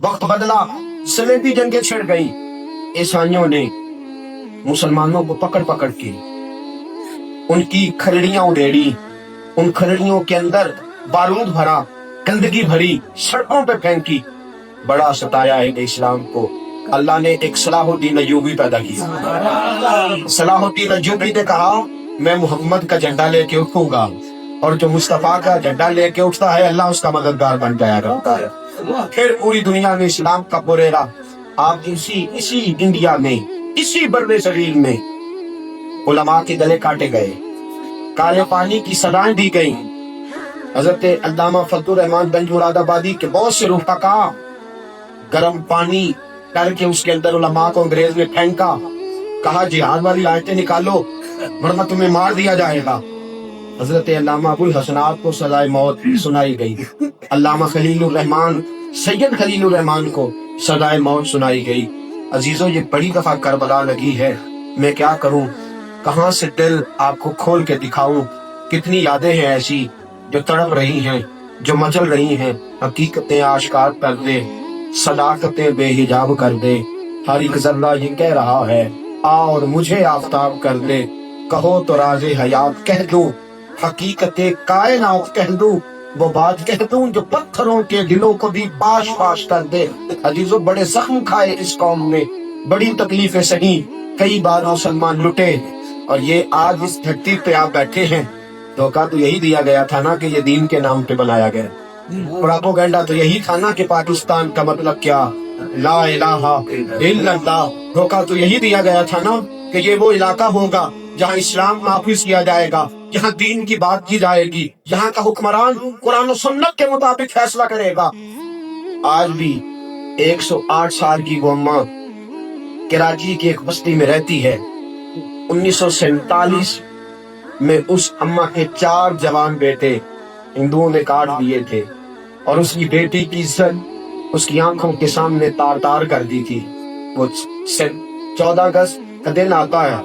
وقت بدلا، صلیبی جنگیں چھڑ گئی، عیسائیوں نے مسلمانوں کو پکڑ پکڑ کے ان کی کھرڑیاں اڑیڑی، ان کھرڑیوں کے اندر بارود بھرا، گندگی بھری، سڑکوں پہ پھینکی، بڑا ستایا ہے اسلام کو۔ اللہ نے ایک صلاح الدین ایوبی پیدا کیا۔ صلاح الدین ایوبی نے کہا میں محمد کا جھنڈا لے کے اٹھوں گا، اور جو مصطفیٰ کا جھنڈا لے کے اٹھتا ہے اللہ اس کا مددگار بن جایا کرتا ہے۔ پھر پوری دنیا میں اسلام کا پریرا آپ اسی انڈیا میں، اسی بر صغیر میں علماء کے گلے کاٹے گئے، کالے پانی کی سزائیں دی گئیں۔ حضرت علامہ فضل الرحمان گنج مراد آبادی کے بہت سے رفقا گرم پانی کر کے اس کے اندر علماء کو انگریز نے پھینکا، کہا جہاد والی آیتیں نکالو ورنہ تمہیں مار دیا جائے گا۔ حضرت علامہ ابو الحسنات کو سزائے موت سنائی گئی، علامہ خلیل الرحمان، سید خلیل الرحمان کو سزائے موت سنائی گئی۔ عزیزوں یہ بڑی دفعہ کربلا لگی ہے، میں کیا کروں، کہاں سے دل آپ کو کھول کے دکھاؤں، کتنی یادیں ہیں ایسی جو تڑپ رہی ہیں، جو مچل رہی ہیں۔ حقیقتیں آشکار کر دے، صداقتیں بے حجاب کر دے، ہر ایک ذرہ یہ کہہ رہا ہے آ اور مجھے آفتاب کر دے، کہو تو راز حیات کہہ دوں، حقیقت کائنات کہہ دوں، وہ بات کہہ دوں جو پتھروں کے دلوں کو بھی باش باش کر دے۔ عزیزوں بڑے زخم کھائے اس قوم نے، بڑی تکلیفیں سہی، کئی بار مسلمان لٹے، اور یہ آج اس دھرتی پہ آپ بیٹھے ہیں۔ دھوکہ تو یہی دیا گیا تھا نا کہ یہ دین کے نام پہ بنایا گیا، پراپوگنڈا تو یہی تھا نا کہ پاکستان کا مطلب کیا، لا الہ الا اللہ۔ دھوکہ تو یہی دیا گیا تھا نا کہ یہ وہ علاقہ ہوگا جہاں اسلام نافذ کیا جائے گا، جہاں دین کی بات کی جائے گی، جہاں کا حکمران قرآن و سنت کے مطابق فیصلہ کرے گا۔ آج بھی 108 سال کی وہ اماں کراچی کی ایک بستی میں رہتی ہے۔ 1947 میں اس اماں کے 4 جوان بیٹے ہندوؤں نے کاٹ دیے تھے، اور اس کی بیٹی کی عزت اس کی آنکھوں کے سامنے تار تار کر دی تھی۔ وہ 14 اگست کا دن آتا ہے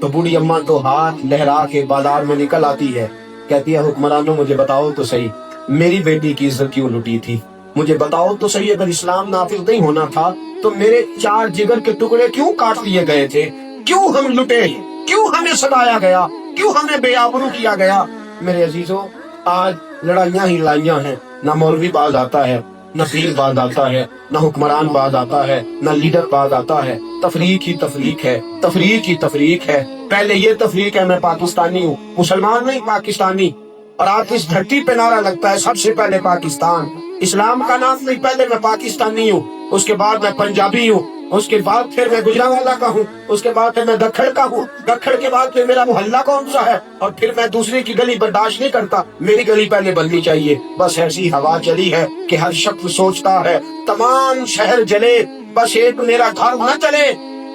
تو بوڑھی اماں تو ہاتھ لہرا کے بازار میں نکل آتی ہے، کہتی ہے حکمرانوں مجھے بتاؤ تو صحیح میری بیٹی کی عزت کیوں لٹی تھی، مجھے بتاؤ تو صحیح اگر اسلام نافذ نہیں ہونا تھا تو میرے 4 جگر کے ٹکڑے کیوں کاٹ دیے گئے تھے، کیوں ہم لٹے، کیوں ہمیں ستایا گیا، کیوں ہمیں بے آبرو کیا گیا۔ میرے عزیزوں آج لڑائیاں ہی لڑائیاں ہیں، نہ مولوی باز آتا ہے، نہ پیر باز آتا ہے، نہ حکمران باز آتا ہے، نہ لیڈر باز آتا ہے۔ تفریق ہی تفریق ہے، تفریق ہی تفریق ہے۔ پہلے یہ تفریق ہے میں پاکستانی ہوں، مسلمان نہیں پاکستانی، اور آج اس دھرتی پہ نعرہ لگتا ہے سب سے پہلے پاکستان، اسلام کا نام نہیں، پہلے میں پاکستانی ہوں، اس کے بعد میں پنجابی ہوں، اس کے بعد پھر میں گجرانوالہ کا ہوں، اس کے بعد پھر میں دکھڑ کا ہوں، دکھڑ کے بعد پھر میرا محلہ کون سا ہے، اور پھر میں دوسرے کی گلی برداشت نہیں کرتا، میری گلی پہلے بننی چاہیے۔ بس ایسی ہوا چلی ہے کہ ہر شخص سوچتا ہے تمام شہر جلے بس ایک میرا گھر نہ چلے۔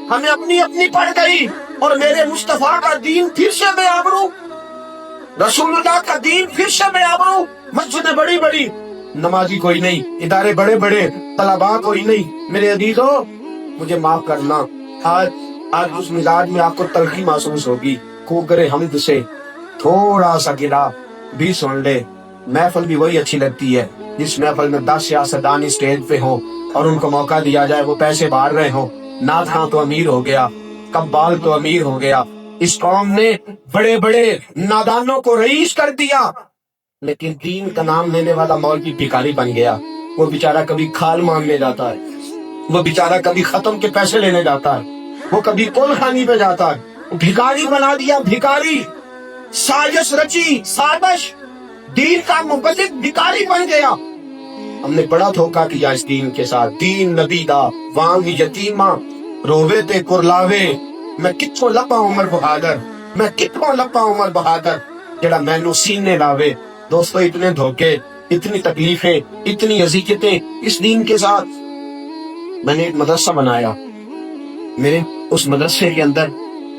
ہمیں اپنی اپنی پڑ گئی، اور میرے مصطفیٰ کا دین پھر سے بے آبرو، رسول اللہ کا دین پھر سے بے آبرو، مسجدیں بڑی بڑی، نمازی کوئی نہیں، ادارے بڑے بڑے، طلباء کوئی نہیں۔ میرے عزیزوں مجھے معاف کرنا، آج اس مزاج میں آپ کو تلخی محسوس ہوگی۔ کوکر حمد سے تھوڑا سا گرا بھی سن لے، محفل بھی وہی اچھی لگتی ہے جس محفل میں 10 سیاستدان اسٹیج پہ ہوں اور ان کو موقع دیا جائے وہ پیسے بار رہے ہوں۔ نعت خواں تو امیر ہو گیا، قبال تو امیر ہو گیا۔ اس قوم نے بڑے بڑے نادانوں کو رئیس کر دیا، لیکن دین کا نام لینے والا مولوی بھکاری بن گیا۔ وہ بیچارہ کبھی کھال مانگنے جاتا ہے، وہ بیچارہ کبھی ختم کے پیسے لینے جاتا ہے، وہ کبھی کل خانی پہ جاتا ہے، بھکاری بنا دیا، بھکاری، سازش رچی، سازش، دین کا مبلغ بھکاری بن گیا۔ ہم نے بڑا دھوکہ کیا اس دین کے ساتھ۔ دین نبی دا وانگ یتیمہ رووے تے کرلاوے، میں کتوں لپا عمر بہادر، میں کتوں لپا عمر بہادر، جڑا مینوں سینے لاوے۔ دوستو اتنے دھوکے، اتنی تکلیفیں، اتنی اذیتیں اس دین کے ساتھ۔ میں نے ایک مدرسہ بنایا، میرے اس مدرسے کے اندر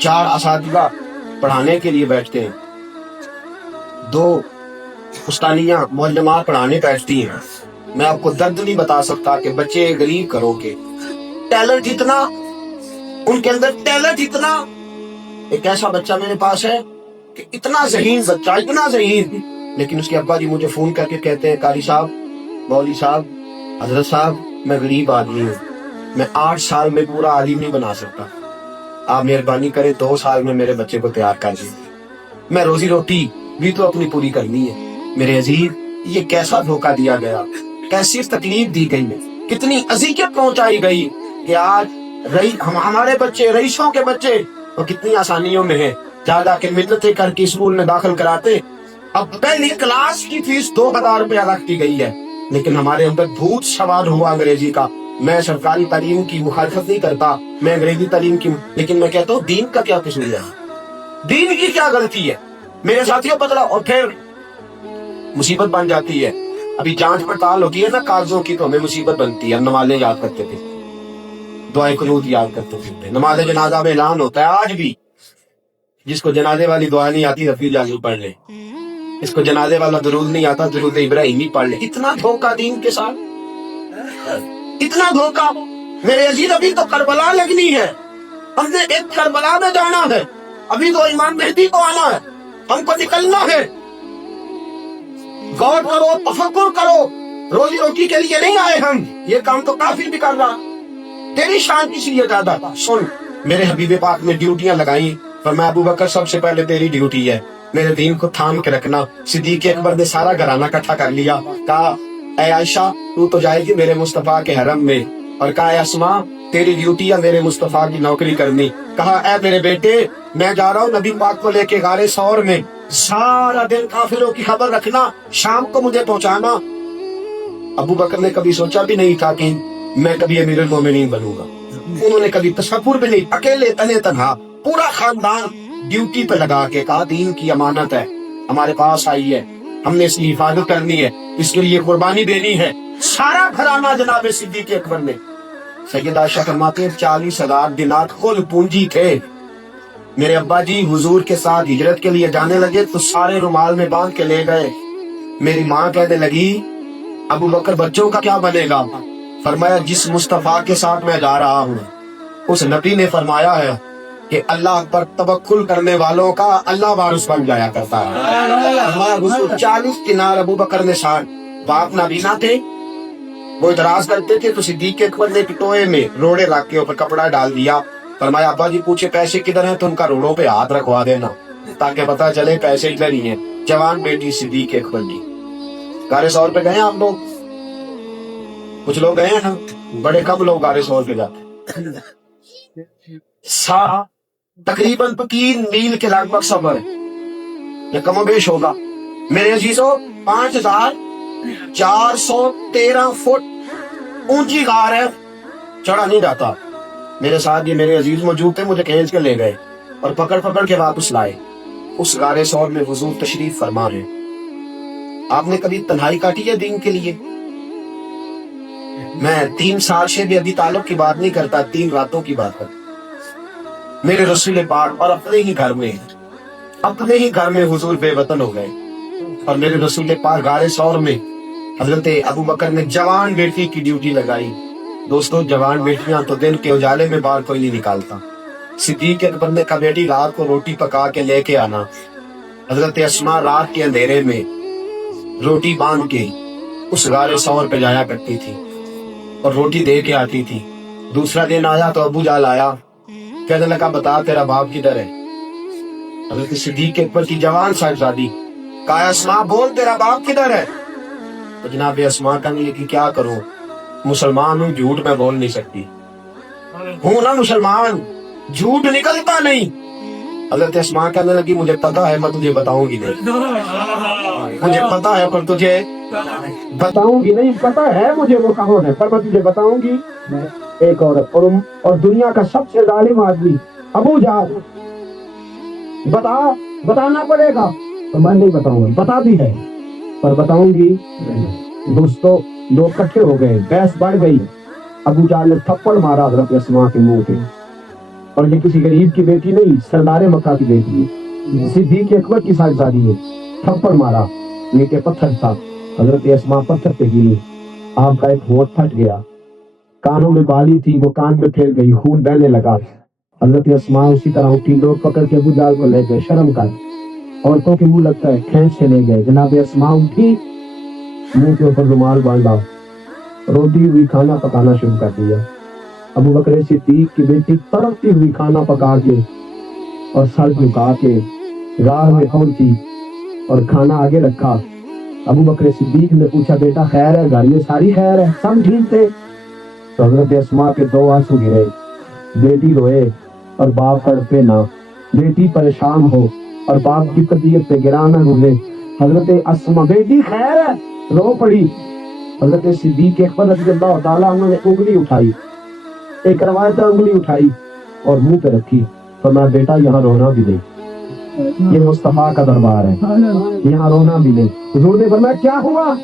4 اساتذہ پڑھانے کے لیے بیٹھتے ہیں، 2 استانیاں معلمات پڑھانے بیٹھتی ہیں۔ میں آپ کو درد نہیں بتا سکتا کہ بچے غریب کرو کے ٹیلنٹ اتنا، ان کے اندر ٹیلنٹ اتنا۔ ایک ایسا بچہ میرے پاس ہے کہ اتنا ذہین بچہ، اتنا ذہین، لیکن اس کے ابا جی مجھے فون کر کے کہتے ہیں قاری صاحب، مولوی صاحب، حضرت صاحب میں غریب آدمی ہوں, میں 8 سال میں پورا عالم نہیں بنا سکتا, آپ مہربانی کریں 2 سال میں میرے بچے کو تیار کر دیجیے, میں روزی روٹی بھی تو اپنی پوری کرنی ہے. میرے عزیز, یہ کیسا دھوکہ دیا گیا, کیسی تکلیف دی گئی ہے, کتنی اذیت پہنچائی گئی کہ آج ہمارے بچے, رئیسوں کے بچے وہ کتنی آسانیوں میں ہیں, زیادہ کہ منتیں کر کے اسکول میں داخل کراتے. اب پہلی کلاس کی فیس 2000 روپیہ رکھ دی گئی ہے, لیکن ہمارے اندر بھوت سوار ہوا انگریزی کا. میں سرکاری تعلیم کی مخالفت نہیں کرتا, میں انگریزی تعلیم کی, لیکن میں کہتا ہوں دین کا کیا قصور ہے, دین کی کیا غلطی ہے میرے ساتھیوں پتلا. اور پھر مصیبت بن جاتی ہے. ابھی جانچ پڑتال ہوتی ہے نا کاغذوں کی, تو ہمیں مصیبت بنتی ہے. نمازیں یاد کرتے تھے, دعائیں قنوت یاد کرتے تھے, نماز جنازہ میں اعلان ہوتا ہے آج بھی, جس کو جنازے والی دعا نہیں آتی رفیع جازو پڑھ لے, اس کو جنازے والا درود نہیں آتا درود ابراہیمی پڑھ لے. اتنا دھوکہ دین کے ساتھ, اتنا دھوکہ. میرے عزیز, ابھی تو کربلا لگنی ہے, ہم نے ایک کربلا میں جانا ہے, ابھی تو امام مہدی کو آنا ہے, ہم کو نکلنا ہے. غور کرو, تفکر کرو, روزی روٹی کے لیے نہیں آئے ہم, یہ کام تو کافر بھی کر رہا. تیری شان کس لیے زیادہ؟ سن, میرے حبیب پاک نے ڈیوٹیاں لگائی, فرمایا ابو بکر سب سے پہلے تیری ڈیوٹی ہے میرے دین کو تھام کے رکھنا. صدیق اکبر نے سارا گھرانہ اکٹھا کر لیا, کہا اے عائشہ تو تو جائے گی میرے مصطفیٰ کے حرم میں, اور کہا اے اسماء تیری ڈیوٹی ہے میرے مصطفیٰ کی نوکری کرنی. کہا اے میرے بیٹے میں جا رہا ہوں نبی پاک کو لے کے غار ثور میں, سارا دن کافروں کی خبر رکھنا, شام کو مجھے پہنچانا. ابو بکر نے کبھی سوچا بھی نہیں تھا کہ میں کبھی امیر المومنین بنوں گا, انہوں نے کبھی تصور بھی نہیں, اکیلے تنے تنہا پورا خاندان ڈیوٹی پہ لگا کے کہا دین کی امانت ہے ہمارے پاس آئی ہے, ہم نے اس کی حفاظت کرنی ہے, اس کے لیے قربانی دینی ہے. سارا گھرانہ جناب صدیق اکبر نے. سیدہ عائشہ فرماتے ہیں 40,000 دینار کل پونجی تھے. میرے ابا جی حضور کے ساتھ ہجرت کے لیے جانے لگے تو سارے رومال میں باندھ کے لے گئے. میری ماں کہنے لگی ابو بکر بچوں کا کیا بنے گا؟ فرمایا جس مصطفیٰ کے ساتھ میں جا رہا ہوں اس نبی نے فرمایا ہے کہ اللہ پر توکل کرنے والوں کا اللہ وارث بن جایا کرتا ہے. 40 دینار ابو بکر نے ساتھ, باپ نابینا تھے, وہ اعتراض کرتے تھے تو صدیق اکبر نے ٹوئے میں روڑے رکھ کے اوپر کپڑا ڈال دیا. فرمایا ابا جی پوچھے پیسے کدھر ہیں تو ان کا روڑوں پہ ہاتھ رکھوا دینا تاکہ پتا چلے پیسے ادھر ہی ہیں. جوان بیٹی صدیق اکبر کی. غار ثور پہ گئے آپ لوگ؟ کچھ لوگ گئے ہیں نا, بڑے کم لوگ غار ثور پہ جاتے. تقریباً 3 میل کے لگ بھگ سفر یہ کم و بیش ہوگا. میرے عزیزوں 5,413 فٹ اونچی غار ہے, چڑھا نہیں جاتا. میرے ساتھ یہ میرے عزیز موجود تھے, مجھے کھینچ کے لے گئے اور پکڑ پکڑ کے واپس لائے. اس غار ثور میں حضور تشریف فرما ہے. آپ نے کبھی تنہائی کاٹی ہے دین کے لیے؟ میں 3 سال سے بھی ابھی تعلق کی بات نہیں کرتا, 3 راتوں کی بات کرتا. میرے رسول پاک اور اپنے ہی گھر میں حضور بے وطن ہو گئے, اور میرے رسول پاک غار ثور میں حضرت ابو بکر نے جوان بیٹی کی ڈیوٹی لگائی. دوستو جوان بیٹیاں تو دن کے اجالے میں باہر کوئی نہیں نکالتا. صدیق اکبر نے کہا بیٹی رات کو روٹی پکا کے لے کے آنا. حضرت اسماء رات کے اندھیرے میں روٹی باندھ کے اس غار ثور پہ جایا کرتی تھی اور روٹی دے کے آتی تھی. دوسرا دن آیا تو ابو جال آیا, کہنے لگا بتا تیرا باپ کدھر ہے؟ حضرت صدیق اکبر کی جوان صاحبزادی کہا اسماء بول تیرا باپ کدھر ہے؟ تو جناب اسماء کہنے لگی کیا کروں, مسلمان ہوں جھوٹ میں بول نہیں سکتی, ہوں نا مسلمان جھوٹ نکلتا نہیں. حضرت اسماء کہنے لگی مجھے پتا ہے میں تجھے بتاؤں گی نہیں, مجھے پتا ہے پر تجھے بتاؤں گی نہیں, پتا ہے مجھے وہ کہاں ہے پر میں تجھے بتاؤں گی. ایک عورت اور دنیا کا سب سے ظالم آدمی ابو جہل, بتانا پڑے گا تو میں نہیں بتاؤں گا, بتا بھی ہے پر بتاؤں گی. دوستو لوگ اکٹھے ہو گئے, بحث بڑھ گئی. ابو جہل نے تھپڑ مارا حضرت اسماء کے منہ پہ, اور یہ کسی غریب کی بیٹی نہیں, سردار مکہ کی بیٹی ہے, صدیق اکبر کی صاحبزادی ہے. تھپڑ مارا, نیچے پتھر تھا, حضرت اسماء پتھر پہ گری, آپ کا ایک ہونٹ پھٹ گیا. کانوں میں بالی تھی وہ کان میں پھیل گئی, خون بہنے لگا. حضرت اسماء اسی طرح اٹھی, لوگ پکڑ کے ابو جہل کو لے گئے, شرم کر, عورتوں کے منہ لگتا ہے, کھینچ کے لے گئے. جناب اسماء اٹھی, منہ کے اوپر رومال باندھا, روتی ہوئی کھانا پکانا شروع کر دیا. ابو بکر صدیق کی بیٹی تڑپتی ہوئی کھانا پکا کے اور سر جھکا کے راہ میں پہنچی اور کھانا آگے رکھا. ابو بکر صدیق نے پوچھا بیٹا خیر ہے، گھر میں ساری خیر ہے، سب ٹھیک تھے؟ تو حضرت اسماء کے 2 آنسو گرے. بیٹی روئے اور باپ تڑپے نہ، بیٹی پریشان ہو اور باپ کی طبیعت پہ گرا نہ گزرے. حضرت اسماء بیٹی خیر ہے رو پڑی. حضرت صدیق اکبر رضی اللہ تعالیٰ عنہ نے انگلی اٹھائی، ایک روایت انگلی اٹھائی اور منہ پہ رکھی. فرمایا بیٹا یہاں رونا بھی نہیں، یہ مصطفیٰ کا دربار ہے، یہاں رونا بھی نہیں. حضور نے فرمایا کیا ہوا،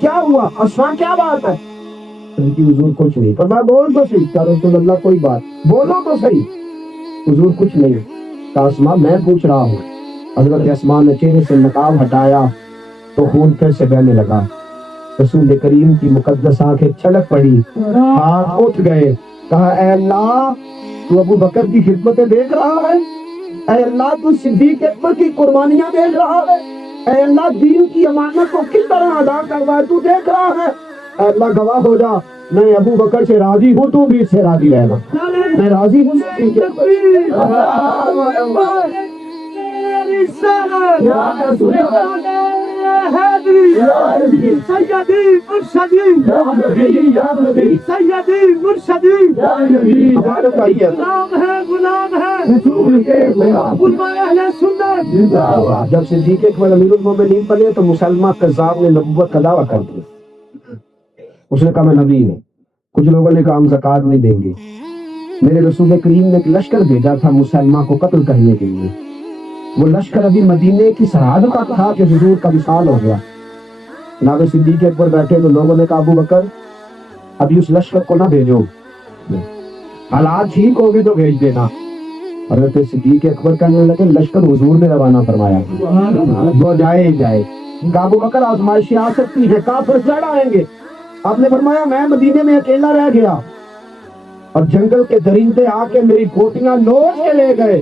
کیا ہوا اسماء، کیا بات ہے؟ حضور کچھ نہیں. فرمایا بول تو صحیح. کیا رسول اللہ کوئی بات، بولو تو صحیح. حضور کچھ نہیں. کہا اسماء میں پوچھ رہا ہوں. حضرت اسماء نے چہرے سے نقاب ہٹایا تو خون پھر سے بہنے لگا. رسول کریم کی مقدس آنکھیں چھلک پڑی، ہاتھ اٹھ گئے. کہا اے اللہ تو ابو بکر کی خدمتیں دیکھ رہا ہے، اے اللہ تو صدیق اکبر کی قربانیاں دیکھ رہا ہے، اے اللہ دین کی امانت کو کس طرح ادا کر رہا ہے تو دیکھ رہا ہے. اے اللہ گواہ ہو جا میں ابو بکر سے راضی ہوں، تو بھی اس سے راضی رہنا. میں راضی ہوں. جب صدیق اکبر امیر المومنین بنے تو مسلمہ کذاب نے نبوت کا دعویٰ کر دیا. اس نے کہا میں نبی ہوں. کچھ لوگوں نے کہا ہم زکوٰۃ نہیں دیں گے. میرے رسول کریم نے ایک لشکر بھیجا تھا مسلمہ کو قتل کرنے کے لیے. وہ لشکر ابھی مدینے کی سرحد کا تھا کہ حضور کا وصال ہو گیا. جناب صدیق اکبر بیٹھے تو لوگوں نے کہا ابو بکر ابھی اس لشکر کو نہ بھیجو، حالات ٹھیک ہوگی تو بھیج دینا. حضرت صدیق اکبر کہنے لگے لشکر حضور نے روانہ فرمایا، وہ جائے ہی جائے. ابو بکر آزمائشیں آ سکتی ہے، کافر لڑ آئیں گے. آپ نے فرمایا میں مدینے میں اکیلا رہ گیا اور جنگل کے درندے آ کے میری بوٹیاں نوچ کے لے گئے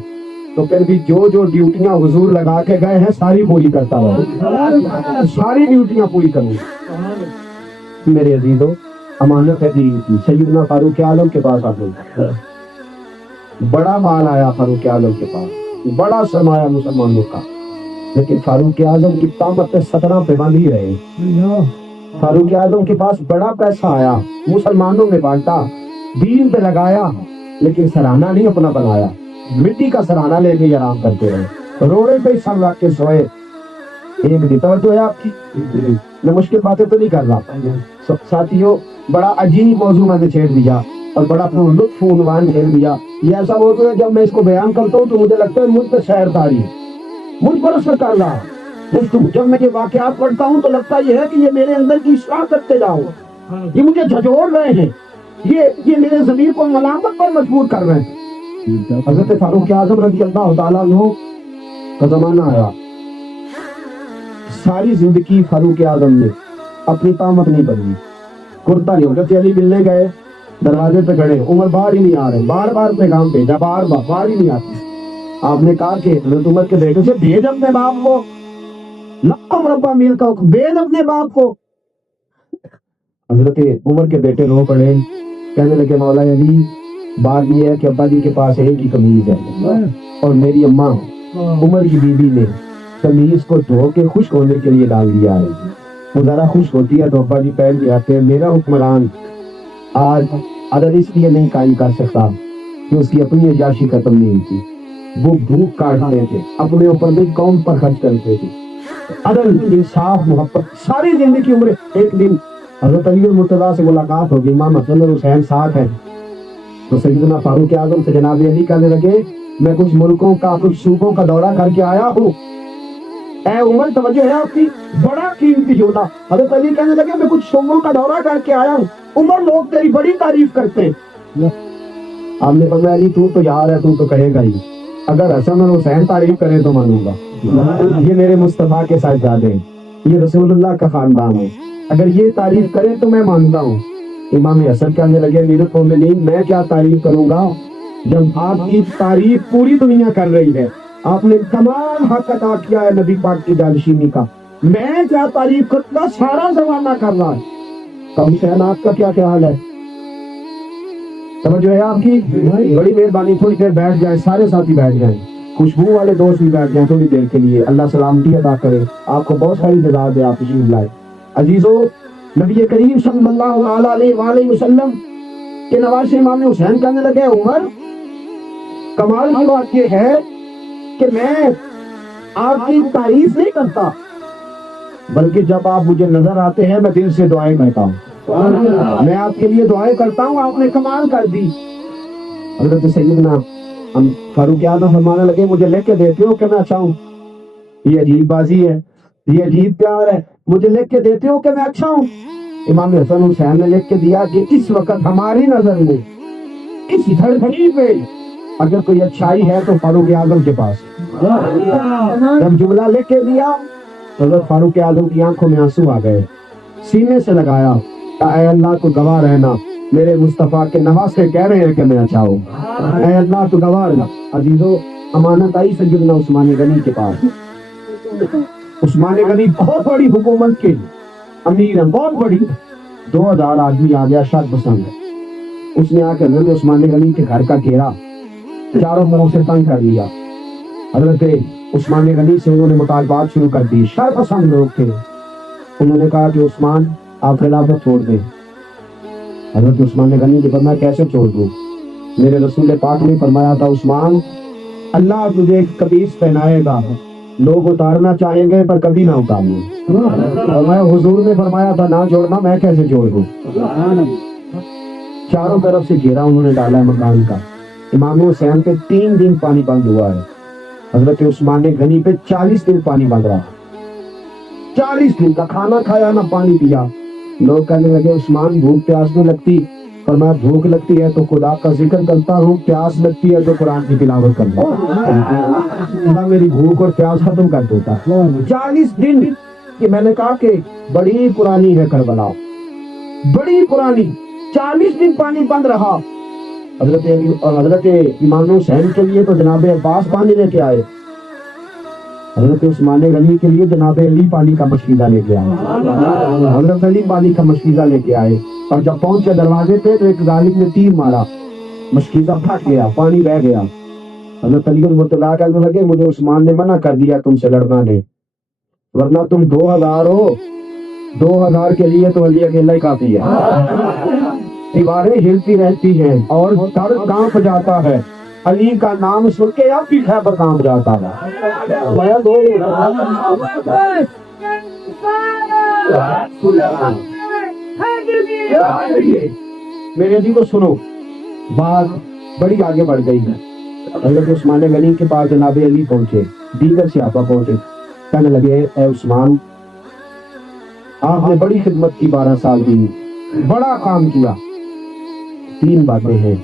تو پھر بھی جو جو ڈیوٹیاں حضور لگا کے گئے ہیں ساری پوری کرتا ہوں، ساری ڈیوٹیاں پوری کروں. میرے عزیزو امانت ہے دین کی. سیدنا فاروق اعظم کے پاس آپ بڑا مال آیا، فاروق اعظم کے پاس بڑا سرمایہ مسلمانوں کا، لیکن فاروق اعظم کی طاقت صدرہ پہ باندھی رہے. فاروق اعظم کے پاس بڑا پیسہ آیا، مسلمانوں میں بانٹا، دین پہ لگایا، لیکن سرانہ نہیں اپنا بنایا. مٹی کا سرانہ لے کے آرام کرتے رہے، روڑے پہ سر رکھ کے سوئے. ایک دی توجہ ہے آپ کی، میں مشکل باتیں تو نہیں کر رہا ساتھیوں. بڑا عجیب موضوع میں نے چھیڑ دیا اور بڑا اپنا لطف عنوان چھیڑ دیا. یہ ایسا موضوع ہے جب میں اس کو بیان کرتا ہوں تو مجھے لگتا ہے مجھ پہ شعر طاری مجھ پر اثر کر رہا. جب میں یہ واقعات پڑھتا ہوں تو لگتا یہ ہے کہ یہ میرے اندر کی اصلاح کرتے جاؤ، یہ مجھے جھجوڑ رہے ہیں، یہ میرے ضمیر کو ملامت پر مجبور کر رہے ہیں. حضرت فاروق اعظم رضی اللہ تعالیٰ عنہ کا زمانہ آیا. ساری زندگی فاروق اعظم نے اپنی طاقت نہیں بدلی، کرتا نہیں. حضرت علی ملنے گئے، دروازے پہ کھڑے، عمر باہر ہی نہیں آ رہے، بار بار پیغام بھیجا، باہر ہی نہیں آتی. آپ نے کہا کہ حضرت عمر کے بیٹے سے بھیج اپنے باپ کو، لاکھوں مربع میل کا بھیج اپنے باپ کو. حضرت عمر کے بیٹے رو پڑے، کہنے لگے مولا علی بات یہ ہے کہ ابا جی کے پاس ایک ہی قمیض ہے اور میری اماں عمر کی بیوی نے قمیض کو دھو کے خشک ہونے کے لیے ڈال دیا ہے. وہ ذرا خشک ہوتی ہے تو ابا جی پہن کے آتے ہیں. میرا حکمران آج عدد اس لیے نہیں قائم کر سکتا کہ اس کی اپنی عیاشی ختم نہیں ہوتی. وہ بھوک کاٹتے تھے، اپنے اوپر نہیں قوم پر خرچ کرتے تھے. عدل، انصاف، محبت ساری زندگی عمر. ایک دن حضرت علی المرتضیٰ سے ملاقات ہوگی، امام حسن اور حسین ساتھ ہیں تو سیدنا فاروق اعظم سے جناب علی کہنے لگے میں کچھ ملکوں کا کچھ صوبوں کا دورہ کر کے آیا ہوں. اے عمر توجہ ہے آپ کی، بڑا قیمتی جوڑا. حضرت علی کہنے لگے میں کچھ صوبوں کا دورہ کر کے آیا ہوں، عمر لوگ تیری بڑی تعریف کرتے ہیں. آپ نے فرمایا علی تو یار ہے، تو کہے گا ہی، اگر حسن اور حسین تعریف کرے تو مانوں گا. یہ میرے مصطفیٰ کے ساجادے ہیں، یہ رسول اللہ کا خاندان ہے، اگر یہ تعریف کرے تو میں مانتا ہوں. امام حسن کہنے لگے امیر المومنین میں کیا تعریف کروں گا جب آپ کی تعریف پوری دنیا کر رہی ہے. آپ نے تمام حق عطا کیا ہے نبی پاک کی جانشینی کا، میں کیا تعریف کروں گا، سارا زمانہ کر رہا ہے. کم حسین آپ کا کیا خیال ہے؟ توجہ ہے آپ کی؟ بڑی مہربانی، تھوڑی دیر بیٹھ جائیں، سارے ساتھی بیٹھ جائیں، خوشبو والے دوست بھی بیٹھ جائیں تھوڑی دیر کے لیے، اللہ سلامتی عطا کرے، آپ کو بہت ساری جزا دے، آپ تشریف لائے۔ عزیزو، نبی کریم صلی اللہ علیہ وآلہ وسلم کے نواسے امام حسین کہنے لگے عمر کمال کی بات یہ ہے کہ میں آپ کی تعریف نہیں کرتا، بلکہ جب آپ مجھے نظر آتے ہیں میں دل سے دعائیں کرتا ہوں، میں آپ کے لیے دعائیں کرتا ہوں، آپ نے کمال کر دی۔ حضرت سیدنا ہم فاروق اعظم فرمانے لگے مجھے لکھ کے دیتے ہو کہ میں اچھا ہوں؟ یہ عجیب بازی ہے، یہ عجیب پیار ہے، مجھے لکھ کے دیتے ہو کہ میں اچھا ہوں؟ امام حسن حسین نے لکھ کے دیا کہ اس وقت ہماری نظر میں اس دھرتی پہ اگر کوئی اچھائی ہے تو فاروق اعظم کے پاس۔ جب جملہ لکھ کے دیا حضرت فاروق اعظم کی آنکھوں میں آنسو آ گئے، سینے سے لگایا، اے اللہ تو گواہ رہنا، میرے مصطفیٰ کے نواسے کہہ رہے ہیں کہ میں اچھا ہوں، اے اللہ تو گواہ رہنا۔ عزیزو، امانت آئی سیدنا عثمان غنی کے پاس۔ عثمان غنی بہت بڑی حکومت کے امیر ہیں، بہت بڑی، 2000 آدمی آ گیا شرط پسند، اس نے آ کر حضرت عثمان غنی کے گھر کا گھیرا، چاروں منہ سے تنگ کر لیا۔ حضرت عثمان غنی سے انہوں نے مطالبات شروع کر دی، شرط پسند لوگ تھے، انہوں نے کہا کہ عثمان آپ خلافت چھوڑ دیں۔ حضرت عثمان غنی نے فرمایا کیسے چھوڑ دوں؟ میرے رسول پاک نے فرمایا تھا عثمان اللہ تجھے ایک قمیص پہنائے گا، لوگ اتارنا چاہیں گے پر کبھی نہ اتاروں، اور میں حضور نے فرمایا تھا نہ چھوڑنا، میں کیسے چھوڑ دوں؟ چاروں طرف سے گھیرا انہوں نے ڈالا ہے مکان کا۔ امام حسین پہ 3 دن پانی بند ہوا ہے، حضرت عثمان غنی پہ 40 دن پانی بند رہا، 40 دن کا کھانا کھایا نہ پانی پیا۔ لوگ کہنے لگے عثمان بھوک پیاس نہیں لگتی؟ فرمایا بھوک لگتی ہے تو خدا کا ذکر کرتا ہوں، پیاس لگتی ہے تو قرآن کی تلاوت کرتا ہوں، اللہ میری بھوک اور پیاس ختم کر دیتا۔ 40 دن کہ میں نے کہا کہ بڑی پرانی ہے کربلا، بڑی پرانی، 40 دن پانی بند رہا۔ حضرت امام حسین کے لیے تو جناب عباس پانی لے کے آئے، حضرت عثمان غنی کے لیے جناب علی پانی کا مشکیزہ لے کے آئے، حضرت علی پانی کا مشکیزہ لے کے آئے، اور جب پہنچے دروازے پہ تو ایک ظالم نے تیر مارا، مشکیزہ پھٹ گیا، پانی بہ گیا۔ حضرت علی مرتضیٰ کہنے لگے مجھے عثمان نے منع کر دیا تم سے لڑنا نہیں، ورنہ تم 2000 ہو، 2000 کے لیے تو علی اکیلا ہی کافی ہے۔ دیواریں ہلتی رہتی ہیں اور در کانپ جاتا ہے، علی کا نام سن کے اب بھی خیبر کانپ جاتا ہے۔ میرے جی کو سنو، بات بڑی آگے بڑھ گئی ہے۔ حضرت عثمان غنی کے پاس جناب علی پہنچے، دیگر صحابہ پہنچے، کہنے لگے اے عثمان آپ نے بڑی خدمت کی، 12 سال کی، بڑا کام کیا، 3 باتیں ہیں،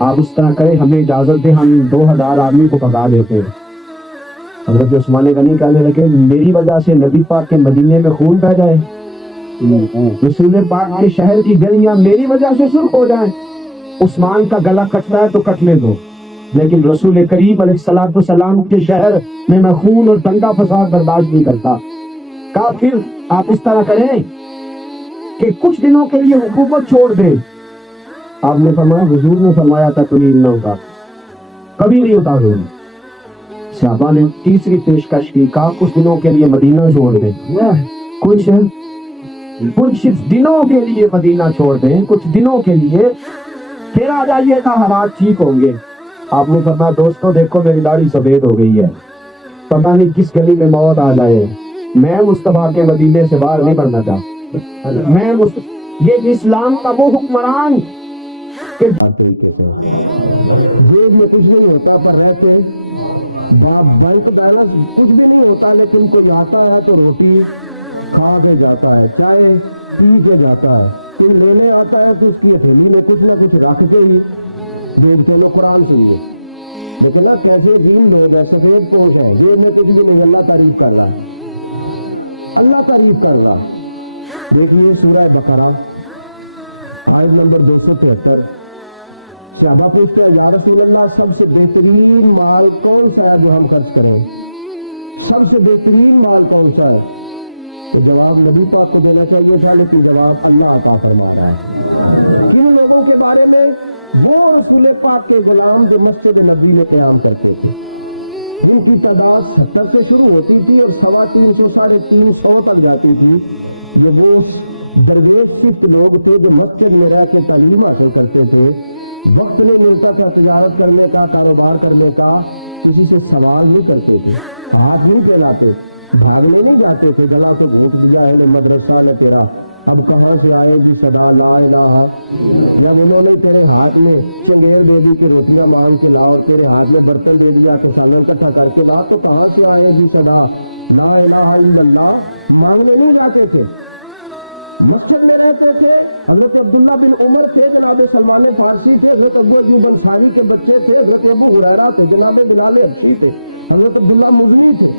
آپ اس طرح کریں ہمیں اجازت دیں ہم 2000 آدمی کو بھگا دیتے ہیں۔ حضرت عثمان غنی کہنے لگے میری وجہ سے نبی پاک کے مدینے میں خون بہ جائے، رسول پاک کے شہر کی گلیاں میری وجہ سے سرخ ہو جائیں، عثمان کا گلا کٹتا ہے تو کٹنے دو، لیکن رسول کریم علیہ السلام کے شہر میں میں خون اور دنگا فساد برداشت نہیں کرتا۔ کہا پھر آپ اس طرح کریں کہ کچھ دنوں کے لیے حکومت چھوڑ دیں۔ آپ نے فرمایا حضور نے فرمایا تھا قلیل نہ ہوگا، کبھی نہیں اتاروں گا۔ صحابہ نے تیسری پیشکش کی، کہا کچھ دنوں کے لیے مدینہ چھوڑ دیں، کچھ دنوں کے لیے مدینہ چھوڑ دیں، کچھ دنوں کے لیے، پھر آ جائیے گا حالات ٹھیک ہوں گے۔ آپ نے فرمایا دوستو دیکھو میری داڑھی سفید ہو گئی ہے، پتہ نہیں کس گلی میں موت آ جائے، میں مصطفیٰ کے مدینے سے باہر نہیں بڑھنا چاہتا، یہ اسلام کا وہ حکمران ہر طریقے سے جیب میں کچھ نہیں ہوتا پر رہتے، بینک بیلنس کچھ بھی نہیں ہوتا، لیکن کوئی آتا ہے تو روٹی کھا کے جاتا ہے، چائے پی کے جاتا ہے، کوئی لینے آتا ہے تو اس کی ہتھیلی میں کچھ نہ کچھ رکھ کے ہی بھیجتے لو۔ قرآن سنیے، لیکن نا کیسے عظیم لوگ ہیں، سفید پوش ہیں، جیب میں کچھ بھی نہیں، اللہ تعریف کر رہا، اللہ تعریف کر رہا۔ دیکھیے سورہ بقرہ آیت نمبر 273، صحابہ پوچھتے ہیں یا رسول اللہ سب سے بہترین مال کون سا ہے جو ہم خرچ کریں، سب سے بہترین مال کون سا ہے؟ تو جواب نبی پاک کو دینا چاہیے تھا، لیکن جواب اللہ عطا فرما رہا ہے۔ کن لوگوں کے بارے میں؟ وہ رسول پاک کے غلام جو مسجد نبی میں قیام کرتے تھے، جن کی تعداد 70 سے شروع ہوتی تھی اور 350 350 تک جاتی تھی۔ یہ وہ درویش صفت لوگ تھے جو مسجد میں رہ کے تعلیم حاصل کرتے تھے، وقت نہیں ملتا تھا تجارت کرنے کا، کاروبار کرنے کا، کسی سے سوال نہیں کرتے تھے، ہاتھ نہیں پھیلاتے، بھاگنے نہیں جاتے تھے، گلا تو گھونٹ دیا اہل مدرسہ نے تیرا، اب کہاں سے آئے گی صدا لا الہ۔ جب انہوں نے تیرے ہاتھ میں چنگیر دے دی کہ روٹیاں مانگ کے لا، اور تیرے ہاتھ میں برتن دے دیا کہ سالن کٹھا کر کے لا، تو کہاں سے آئے گی صدا لا الہ الا اللہ؟ مانگنے نہیں جاتے تھے، مسجد میں رہتے تھے۔ حضرت عبداللہ بن عمر تھے، جناب سلمان فارسی تھے، حضرت ابو ایوب انصاری کے بچے تھے، حضرت ابو ہریرہ تھے، جناب بلال حبشی تھے، حضرت عبداللہ مزنی تھے۔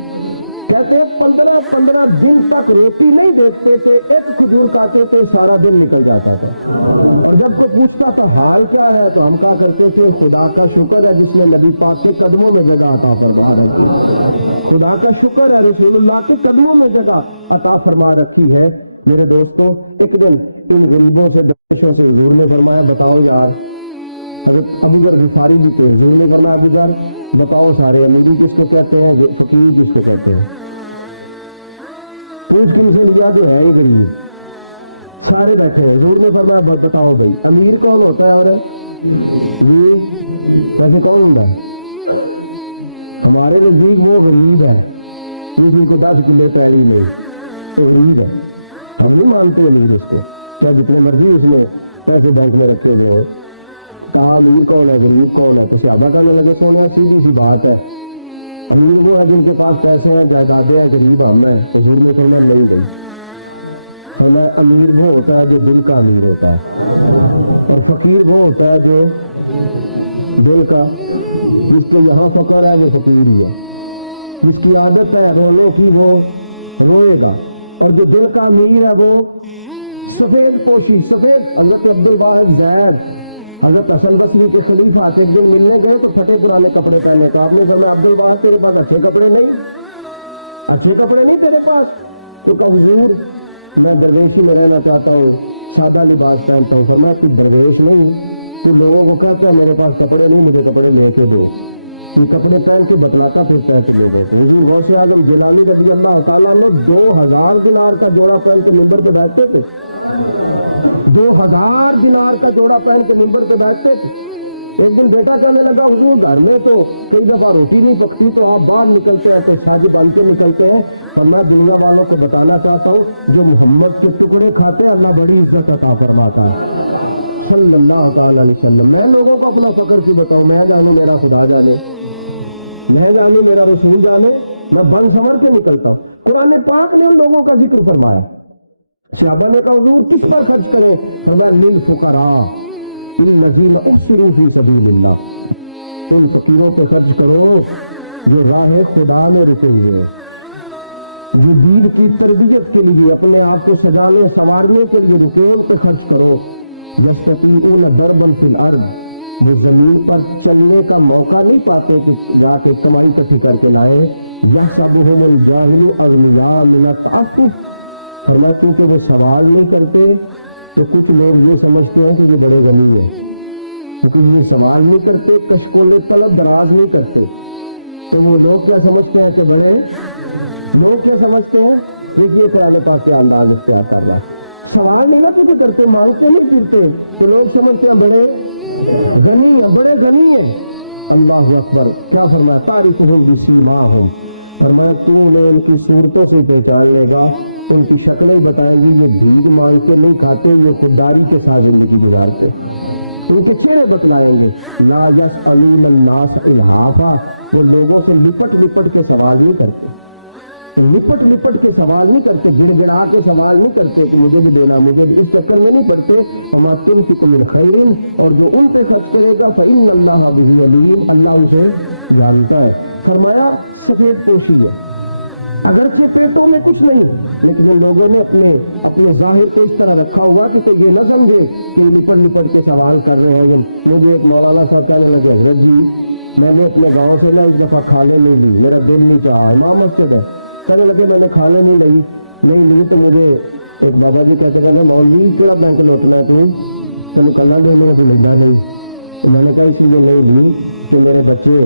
کہتے ہیں 15 دن تک روٹی نہیں دیکھتے تھے، ایک کھجور کھاتے تھے، سارا دن نکل جاتا تھا۔ اور جب کوئی پوچھتا تھا حال کیا ہے تو ہم کہا کرتے تھے خدا کا شکر ہے جس نے نبی پاک کے قدموں میں جگہ عطا فرما رکھی، خدا کا شکر ہے رسول اللہ کے قدموں میں جگہ عطا فرما رکھی ہے۔ میرے دوستو، ایک دن ان غریبوں سے درویشوں سے حضور نے فرمایا بتاؤ یار، حضرت ابو ذر غفاری بھی تھے، حضور نے فرمایا ابو ذر بتاؤ سارے امیری کس کو کہتے ہیں، فقیری کس کو کہتے ہیں؟ پوچھ کن سے لیا؟ جو ہے ہی غریب، سارے بیٹھے ہیں۔ حضور نے فرمایا بتاؤ بھائی امیر کون ہوتا ہے؟ اور جی ویسے کون ہوتا ہے؟ ہمارے نزدیک وہ غریب ہے کسی کو 10 کلے پیلی نہیں، وہ غریب ہے، ہم نہیں مانتے امیر اس کو، چاہے جتنے مرضی اس نے پیسے بینک میں رکھے ہوئے ہوں۔ کہا امیر کون ہے، غریب کون ہے؟ تو صحابہ کہنے لگے سونیا سیدھی سی بات ہے، امیر وہ ہے جن کے پاس پیسے ہیں، جائیدادیں ہیں، غریب ہم ہیں۔ حضور نے فرمایا نہیں بھائی، فرمایا امیر وہ ہوتا ہے جو دل کا امیر ہوتا ہے، اور فقیر وہ ہوتا ہے جو دل کا، جس کے یہاں فقر ہے وہ فقیر ہی ہے، جس کی عادت ہے رونے کی وہ روئے گا، اور جو دل کا امیر ہے وہ سفید پوشی سفید۔ حضرت عبد الواحد زید حضرت حسن بصری کے خلیفہ تھے، ایک دن ملنے گئے تو پھٹے پرانے کپڑے پہنے، تو آپ نے فرمایا عبد الواحد تیرے پاس اچھے کپڑے نہیں، اچھے کپڑے نہیں تیرے پاس؟ تو کہا حضور میں درویشی میں رہنا چاہتا ہوں، سادہ لباس پہنتا ہوں۔ فرمایا تو درویش نہیں، تو لوگوں کو کہتا ہے میرے پاس کپڑے نہیں، مجھے کپڑے لے کے دو، یہ کپڑے پہن کے بتلاتا پھرتا ہے تو لوگوں کو۔ حضور غوث اعظم جیلانی رضی اللہ تعالیٰ عنہ 2000 دینار کا جوڑا پہن کے منبر پہ بیٹھتے تھے، 2000 دینار کا جوڑا پہن کے منبر پہ بیٹھتے تھے۔ ایک دن بیٹا کہنے لگا حضور گھر میں تو کئی دفعہ روٹی نہیں پکتی، تو آپ باہر نکلتے ہیں تو ساج بن کے نکلتے ہیں۔ فرمایا دنیا والوں کو بتانا چاہتا ہوں جو محمد کے ٹکڑے کھاتے ہیں اللہ بڑی عزت عطا فرماتا ہے صلی اللہ تعالی علیہ وسلم۔ میں لوگوں کو اپنا فقر کیوں بتاؤں؟ میں جانوں میرا خدا جانے، میں جانوں میرا رسول جانے، میں بن سنور کے نکلتا ہوں۔ قرآن پاک نے ان لوگوں کا ذکر فرمایا۔ صحابہ نے کہا حضور کس پر خرچ کریں؟ فرمایا للفقراء الذین احصروا فی سبیل اللہ، ان فقیروں پہ خرچ کرو جو راہ خدا میں رکے ہوئے ہیں، جو دین کی تربیت کے لیے اپنے آپ کو سجانے سنوارنے کے لیے رکے، ان پہ خرچ کرو۔ یستطیعون ضربا فی الارض، وہ زمین پر چلنے کا موقع نہیں پاتے کہ جا کے کمائی اکٹھی کر کے لائیں۔ یحسبہم الجاہل اغنیاء من التعفف، فرمایا کیونکہ وہ سوال نہیں کرتے تو کچھ لوگ یہ سمجھتے ہیں کہ یہ بڑے غنی ہیں، وہ کسی سے سوال نہیں کرتے، کشکول طلب دراز نہیں کرتے، تو وہ لوگ کیا سمجھتے ہیں کہ بڑے لوگ کیا سمجھتے ہیں؟ دیکھیے قرآن پاک کے انداز اختیار کر رہا ہے، سوال نہیں نہ چونکہ کرتے، مانگتے نہیں پھرتے، تو لوگ سمجھتے ہیں بڑے غنی ہیں، بڑے غنی ہیں۔ اللہ اکبر، کیا فرمایا تعرفہم بسیماہم، فرمایا تو انہیں ان کی صورتوں سے پہچان لے گا، ان کی شکلیں بتائیں گی یہ بھیک مانگ کے نہیں کھاتے، یہ خودداری کے ساتھ زندگی گزارتے، ان کے چہرے بتلائیں گے۔ لا یسألون الناس الحافا، وہ لوگوں سے لپٹ لپٹ کے سوال نہیں کرتے، لپٹ لپٹ کے سوال نہیں کرتے، گڑ گڑا کے سوال نہیں کرتے کہ مجھے بھی دینا، مجھے بھی، اس چکر میں نہیں پڑتے۔ وما تنفقوا من خیر، اور جو ان پہ خرچ کرے گا فإن اللہ بہ علیم، اللہ اسے جانتا ہے۔ فرمایا سفید پوشی ہے، اگرچہ پیٹوں میں کچھ نہیں، لیکن ان لوگوں نے اپنے ظاہر کو اس طرح رکھا ہوا کہ کوئی یہ نہ سمجھے کہ لپٹ لپٹ کے سوال کر رہے ہیں۔ مجھے ایک مولانا صاحب کہنے لگے حضرت جی میں نے اپنے گاؤں سے نا اس دفعہ کھالیں نہیں لی، میرا دل نہیں چاہا، امام مسجد ہے، کہنے لگے میں نے کھالیں نہیں لی، نہیں لی تو مجھے ایک بابا جی کہتے مولوی کہڑا بینک لوٹنا ہے تینوں کلاں دینے تو لینا نہیں. تو میں نے کہا اس لیے نہیں لی کہ میرے بچے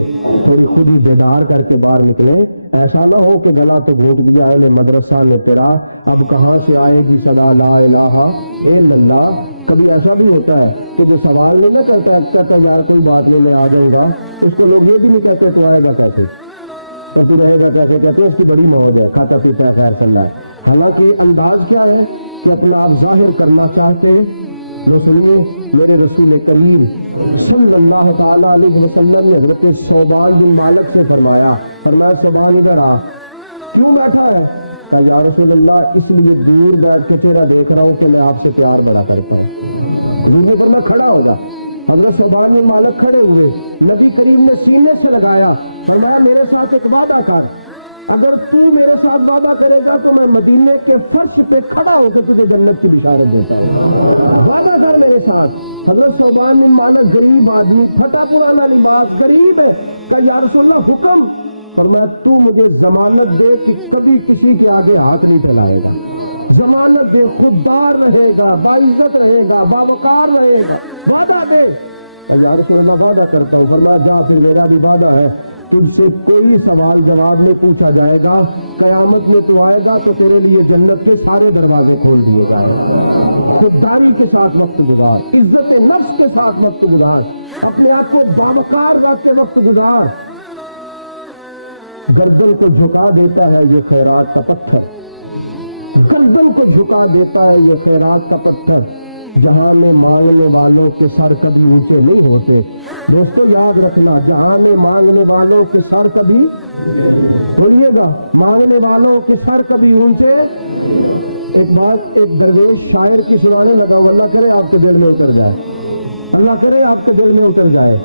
تھوڑی خود ہی بیدار کر کے باہر نکلیں, ایسا نہ ہو کہ گلا تو گھونٹ دیا اہل مدرسہ نے تیرا, اب کہاں سے آئے گی صدا لا الہ الا اللہ. کبھی ایسا بھی ہوتا ہے کہ جو سوال نہیں نہ کرتا ہے, کہتا یار کوئی بات نہیں میں آ جاؤں گا, اس کو لوگ یہ بھی نہیں کہتے تو آئے گا کیسے اور تو رہے گا کیسے, کہتے ہیں اس کی بڑی موج ہے, کھاتا پیتا ہے خیر صلی اللہ ہے. حالانکہ انداز کیا ہے کہ اپنا آپ ظاہر کرنا چاہتے ہیں. لو سنیے, میرے رسول کریم صلی اللہ تعالی علیہ وسلم نے حضرت ثوبان بن مالک سے فرمایا ثوبان ادھر آ. کیوں بیٹھا ہے؟ کہا یا رسول اللہ اس لیے دور بیٹھ کے چہرہ دیکھ رہا ہوں کہ میں آپ سے پیار بڑا کرتا ہوں. حضور نے فرمایا کھڑا ہو جا. حضرت ثوبان بن مالک کھڑے ہوئے, نبی کریم نے سینے سے لگایا, فرمایا میرے ساتھ ایک وعدہ کر, اگر تو میرے ساتھ وعدہ کرے گا تو میں مدینے کے فرش پہ کھڑا ہو کے تجھے جنت کی بشارت دیتا ہوں, وعدہ کر میرے ساتھ. حضرت ثوبان بن مالک غریب آدمی, پھٹا پرانا لباس, غریب ہے. کہا یا رسول اللہ حکم. فرمایا تو مجھے ضمانت دے کہ کبھی کسی کے آگے ہاتھ نہیں پھیلائے گا, ضمانت دے, خوددار رہے گا, باعزت رہے گا, باوقار رہے گا, وعدہ دے. کہا یا رسول اللہ وعدہ کرتا ہوں. فرمایا جا پھر میرا بھی وعدہ ہے, تجھ سے کوئی سوال جواب نہیں پوچھا جائے گا, قیامت میں تو آئے گا تو تیرے لیے جنت کے سارے دروازے کھول دیے جائیں. خودداری کے ساتھ وقت گزار, عزت نفس کے ساتھ وقت گزار, اپنے آپ کو باوقار رکھ کے وقت گزار. گردن کو جھکا دیتا ہے یہ خیرات کا پتھر, گردن کو جھکا دیتا ہے یہ خیرات کا پتھر, جہاں میں مانگنے والوں کے سر کبھی اونچے نہیں ہوتے. دوستو یاد رکھنا, جہاں میں مانگنے والوں کے سر کبھی, بولیے گا, مانگنے والوں کے سر کبھی اونچے. ایک بات ایک درویش شاعر کی سنانے لگا ہوں, اللہ کرے آپ کے دل میں اتر جائے, اللہ کرے آپ کے دل میں اتر جائے.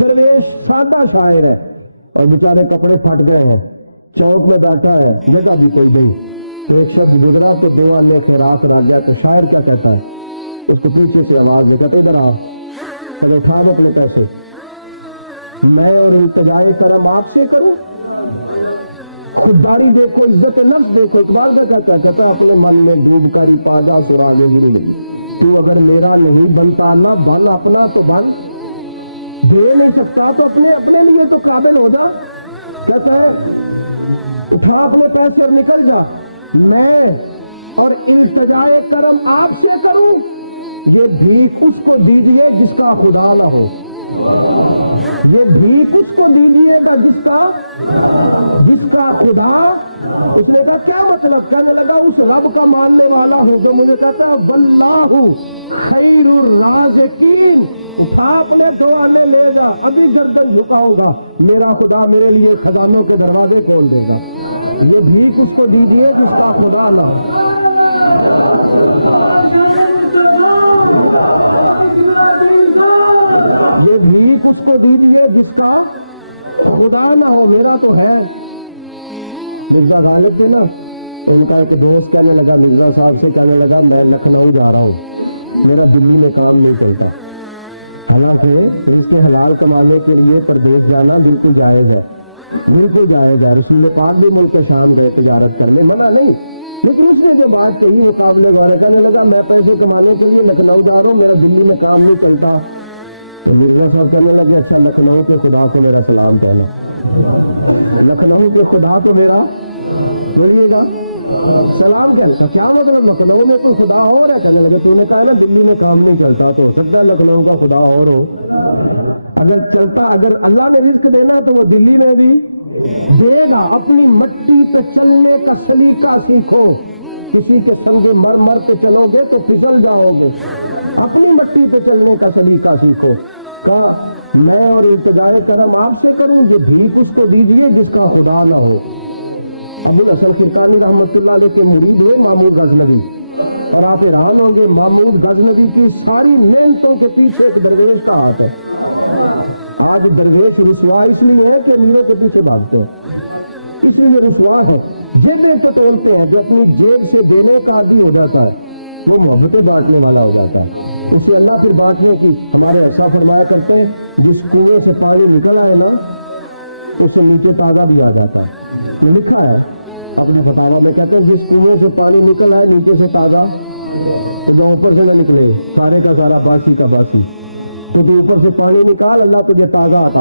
درویش سادہ شاعر ہے اور بیچارے کپڑے پھٹ گئے ہیں, چوک میں بیٹھا ہے, جگہ بھی کوئی نہیں. تو ایک شخص گزرا تو دو آنے خیرات رکھ گیا. تو شاعر کیا کہتا ہے, اس کو پیچھے سے آواز دے, کہتا ادھر آ, کہتا اٹھا اپنے پیسے, میں اور التجائے کرم آپ سے کروں. خودداری دیکھو, عزت نفس دیکھو. اقبال کا کہتا ہے, کہتا اپنے من میں ڈوب کر ہی پا جا سراغ زندگی, تو اگر میرا نہیں بنتا نہ بن, اپنا تو بن, دے نہیں سکتا تو اپنے لیے تو قابل ہو جا. کہتا ہے اٹھا اپنے پیسے اور نکل جا, میں اور التجائے کرم آپ سے کروں. یہ بھیک اس کو دیجئے جس کا خدا نہ ہو, یہ بھیک اس کو دیجئے گا جس کا خدا. اس نے کہا کیا مطلب؟ کہنے لگا اس رب کا ماننے والا ہوں جو مجھے کہتا ہے واللہ خیر الرازقین. اٹھا اپنے دو آنے لے جا, ابھی گردن جھکاؤں گا, میرا خدا میرے لیے خزانوں کے دروازے کھول دے گا. یہ بھیک اس کو دیجئے جس کا خدا نہ ہو. یہ بھیک اس کو دیجئے جس کا خدا نہ ہو, میرا تو ہے. مرزا غالب تھے نا, ان کا ایک دوست کہنے لگا مرزا صاحب سے, کہنے لگا میں لکھنؤ جا رہا ہوں, میرا دلی میں کام نہیں چلتا. حالانکہ رزق حلال کمانے کے لیے پردیس جانا بالکل جائز ہے, بالکل جائز ہے. رسول پاک بھی ملک شام گئے تجارت کرنے, منع نہیں, لیکن اس نے جو بات کہی وہ قابل غور ہے. کہنے لگا میں پیسے کمانے کے لیے لکھنؤ جا رہا ہوں, میرا دلی میں کام نہیں چلتا. تو مرزا صاحب کہنے لگے اچھا لکھنؤ کے خدا کو میرا سلام کہنا, لکھنؤ کے خدا کو میرا, بولیے گا, سلام کہنا. کا کیا مطلب, لکھنؤ میں کوئی خدا اور ہے؟ کہنے لگے تو نے کہا نا دلی میں کام نہیں چلتا, تو ہو سکتا ہے لکھنؤ کا خدا اور ہو. اگر چلتا, اگر اللہ نے رزق دینا تو وہ دلی میں بھی دے گا. اپنی مٹی پہ چلنے کا سلیقہ سیکھو, کسی کے سنگ مرمر پہ چلو گے تو پھسل جاؤ گے. اپنی مٹی پہ چلنے کا سلیقہ سیکھو. کہا میں اور التجائے کرم آپ سے کروں, یہ بھیک اس کو دیجئے جس کا خدا نہ ہو. ابو الحسن خرقانی رحمت اللہ علیہ کے مرید ہوئے محمود غزنوی, اور آپ حیران ہوں گے محمود غزنوی کی ساری محنتوں کے پیچھے ایک درویش کا ہاتھ ہے. آج درویش رسوا اس لیے ہیں کہ امیروں کے پیچھے بھاگتے ہیں, اس لیے رسوا ہے. جیبیں ٹٹولتے ہیں, جو اپنی جیب سے دینے کا عادی ہو جاتا ہے وہ محبتیں بانٹنے والا ہو جاتا ہے, اسے اللہ پھر بانٹنے کی. ہمارے عرصہ فرمایا کرتے ہیں جس کنویں سے پانی نکل آئے نا, اس سے نیچے تازہ بھی آ جاتا ہے. لکھا ہے اپنے فتاوا میں کہتے ہیں جس کنویں سے پانی نکل آئے نیچے سے تازہ تو جو اوپر سے نہ نکلے سارے کا سارا باسی کا باسی، تو اوپر سے پانی نکال، اللہ تجھے تازہ عطا